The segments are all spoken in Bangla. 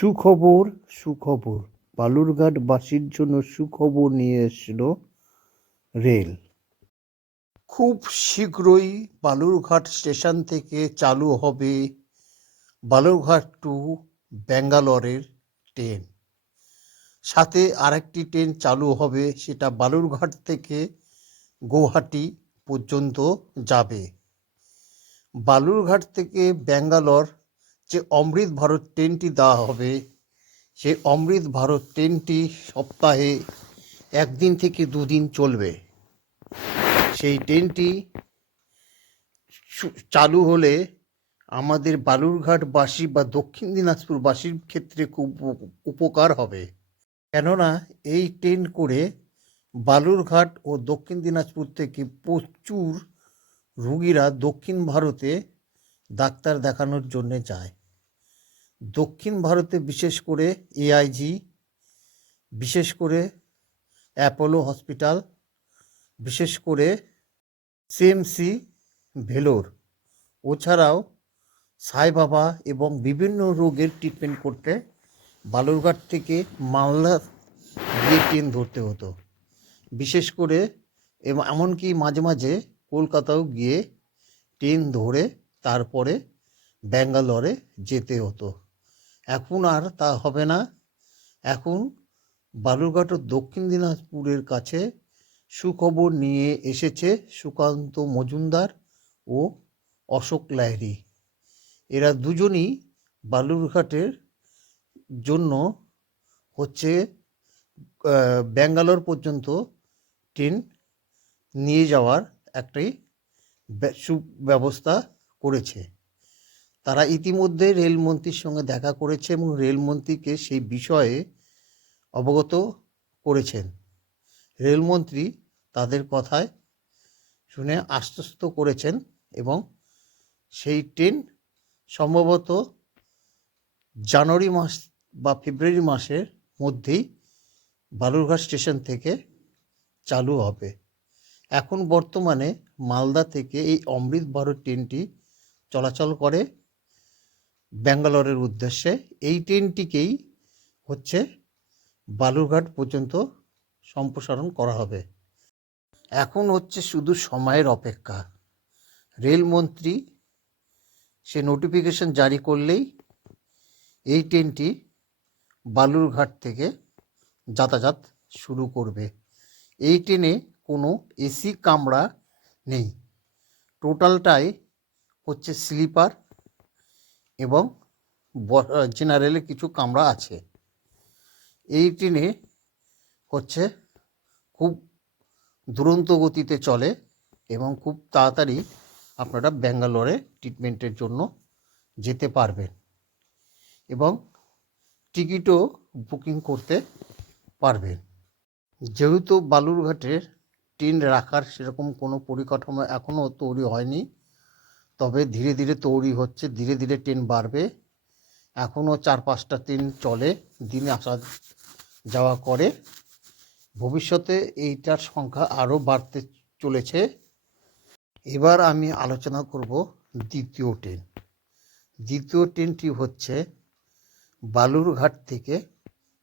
সুখবর সুখবর বালুরঘাটবাসীর জন্য সুখবর নিয়ে এসেছিল রেল। খুব শীঘ্রই বালুরঘাট স্টেশন থেকে চালু হবে বালুরঘাট টু ব্যাঙ্গালোরের ট্রেন। সাথে আরেকটি ট্রেন চালু হবে, সেটা বালুরঘাট থেকে গৌহাটি পর্যন্ত যাবে। বালুরঘাট থেকে ব্যাঙ্গালোর যে অমৃত ভারত ট্রেনটি দেওয়া হবে, সেই অমৃত ভারত ট্রেনটি সপ্তাহে 1 দিন থেকে 2 দিন চলবে। সেই ট্রেনটি চালু হলে আমাদের বালুরঘাটবাসী বা দক্ষিণ দিনাজপুরবাসীর ক্ষেত্রে খুব উপকার হবে। কেননা এই ট্রেন করে বালুরঘাট ও দক্ষিণ দিনাজপুর থেকে প্রচুর রুগীরা দক্ষিণ ভারতে ডাক্তার দেখানোর জন্যে যায়। দক্ষিণ ভারতে বিশেষ করে এআইজি, বিশেষ করে অ্যাপোলো হসপিটাল, বিশেষ করে সিএমসি ভেলোর, ওছাড়াও সাই বাবা এবং বিভিন্ন রোগের ট্রিটমেন্ট করতে বালুরঘাট থেকে মালদা গিয়ে ট্রেন ধরতে হতো। বিশেষ করে এমনকি মাঝে মাঝে কলকাতাও গিয়ে ট্রেন ধরে তারপরে ব্যাঙ্গালোরে যেতে হতো। এখন আর তা হবে না। এখন বালুরঘাট ও দক্ষিণ দিনাজপুরের কাছে সুখবর নিয়ে এসেছে সুকান্ত মজুমদার ও অশোক লাহিড়ী। এরা দুজনই বালুরঘাটের জন্য হচ্ছে ব্যাঙ্গালোর পর্যন্ত ট্রেন নিয়ে যাওয়ার একটি সুব্যবস্থা করেছে। তারা ইতিমধ্যে রেলমন্ত্রীর সঙ্গে দেখা করেছে এবং রেলমন্ত্রীকে সেই বিষয়ে অবগত করেছেন। রেলমন্ত্রী তাদের কথায় শুনে আশ্বস্ত করেছেন এবং সেই ট্রেন সম্ভবত জানুয়ারি মাস বা ফেব্রুয়ারি মাসের মধ্যেই বালুরঘাট স্টেশন থেকে চালু হবে। এখন বর্তমানে মালদা থেকে এই অমৃত ভারত ট্রেনটি চলাচল করে ব্যাঙ্গালোরের উদ্দেশ্যে। এই ট্রেনটিকেই হচ্ছে বালুরঘাট পর্যন্ত সম্প্রসারণ করা হবে। এখন হচ্ছে শুধু সময়ের অপেক্ষা। রেলমন্ত্রী সে নোটিফিকেশন জারি করলেই এই ট্রেনটি বালুরঘাট থেকে যাতায়াত শুরু করবে। এই ট্রেনে কোনো এসি কামরা নেই, টোটালটাই হচ্ছে স্লিপার এবং জেনারেলে কিছু কামরা আছে। এই ট্রেনে হচ্ছে খুব দুরন্ত গতিতে চলে এবং খুব তাড়াতাড়ি আপনারা ব্যাঙ্গালোরে ট্রিটমেন্টের জন্য যেতে পারবেন এবং টিকিটও বুকিং করতে পারবেন। যেহেতু বালুরঘাটের ট্রেন রাখার সেরকম কোনো পরিকাঠামো এখনও তৈরি হয়নি, তবে ধীরে ধীরে তৈরি হচ্ছে, ধীরে ধীরে ট্রেন বাড়বে। এখনও 4-5টা ট্রেন চলে, দিনে আসা যাওয়া করে। ভবিষ্যতে এইটার সংখ্যা আরও বাড়তে চলেছে। এবার আমি আলোচনা করব দ্বিতীয় ট্রেন। দ্বিতীয় ট্রেনটি হচ্ছে বালুরঘাট থেকে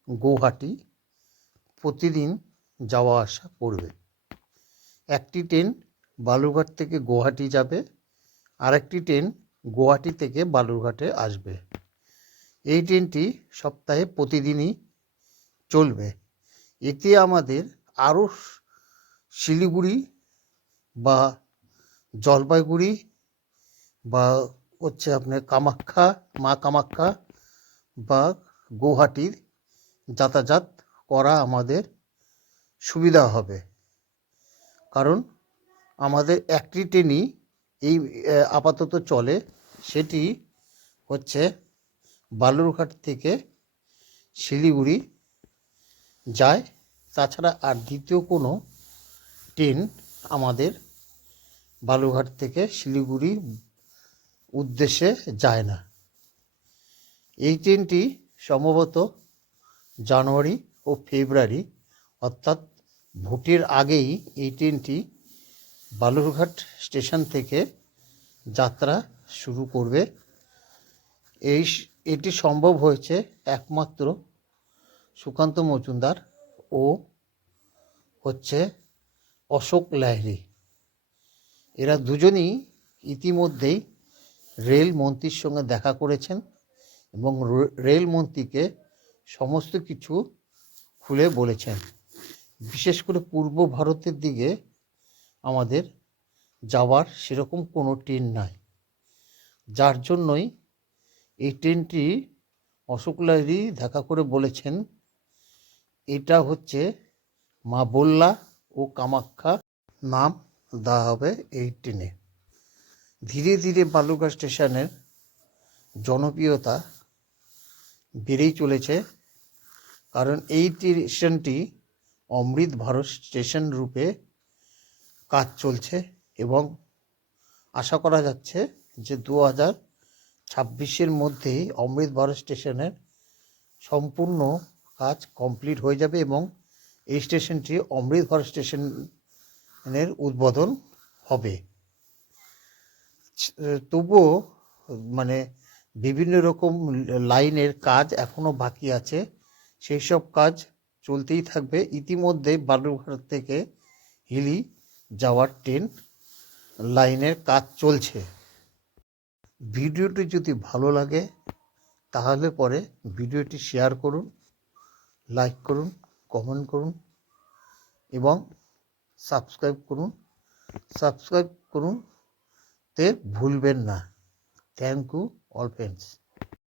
গৌহাটি প্রতিদিন যাওয়া আসা করবে। একটি ট্রেন বালুরঘাট থেকে গৌহাটি যাবে, আরেকটি ট্রেন গৌহাটি থেকে বালুরঘাটে আসবে। এই ট্রেনটি সপ্তাহে প্রতিদিনই চলবে। এতে আমাদের আরও শিলিগুড়ি বা জলপাইগুড়ি বা হচ্ছে আপনার কামাখ্যা, মা কামাখ্যা বা গৌহাটির যাতায়াত করা আমাদের সুবিধা হবে। কারণ আমাদের একটি ট্রেনই এই আপাতত চলে, সেটি হচ্ছে বালুরঘাট থেকে শিলিগুড়ি যায়। তাছাড়া আর দ্বিতীয় কোনো ট্রেন আমাদের বালুরঘাট থেকে শিলিগুড়ি উদ্দেশ্যে যায় না। এই ট্রেনটি সম্ভবত জানুয়ারি ও ফেব্রুয়ারি অর্থাৎ ভোটের আগেই এই ট্রেনটি বালুরঘাট স্টেশন থেকে যাত্রা শুরু করবে এটি সম্ভব হয়েছে একমাত্র সুকান্ত মজুমদার ও হচ্ছে অশোক লাহিড়ী। এরা দুজনই ইতিমধ্যেই রেলমন্ত্রীর সঙ্গে দেখা করেছেন এবং রেলমন্ত্রীকে সমস্ত কিছু খুলে বলেছেন। বিশেষ করে পূর্ব ভারতের দিকে আমাদের যাওয়ার সেরকম কোনো ট্রেন নাই, যার জন্যই এই ট্রেনটি অশোক লাহিড়ী দেখা করে বলেছেন এটা হচ্ছে মা বল্লা ও কামাখ্যা নাম দেওয়া হবে এই ট্রেনে। ধীরে ধীরে বালুরঘাট স্টেশনের জনপ্রিয়তা বেড়েই চলেছে, কারণ এই স্টেশনটি অমৃত ভারত স্টেশন রূপে কাজ চলছে এবং আশা করা যাচ্ছে যে 2026-এর মধ্যেই অমৃত ভারত স্টেশনের সম্পূর্ণ কাজ কমপ্লিট হয়ে যাবে এবং এই স্টেশনটি অমৃত ভারত স্টেশনের উদ্বোধন হবে। তবুও মানে বিভিন্ন রকম লাইনের কাজ এখনও বাকি আছে, সেই সব কাজ চলতেই থাকবে। ইতিমধ্যে বালুরঘাট থেকে হিলি যাওয়ার ট্রেন লাইনের কাজ চলছে। ভিডিওটি যদি ভালো লাগে তাহলে পরে ভিডিওটি শেয়ার করুন, লাইক করুন, কমেন্ট করুন এবং সাবস্ক্রাইব করুন তে ভুলবেন না। Thank you all friends.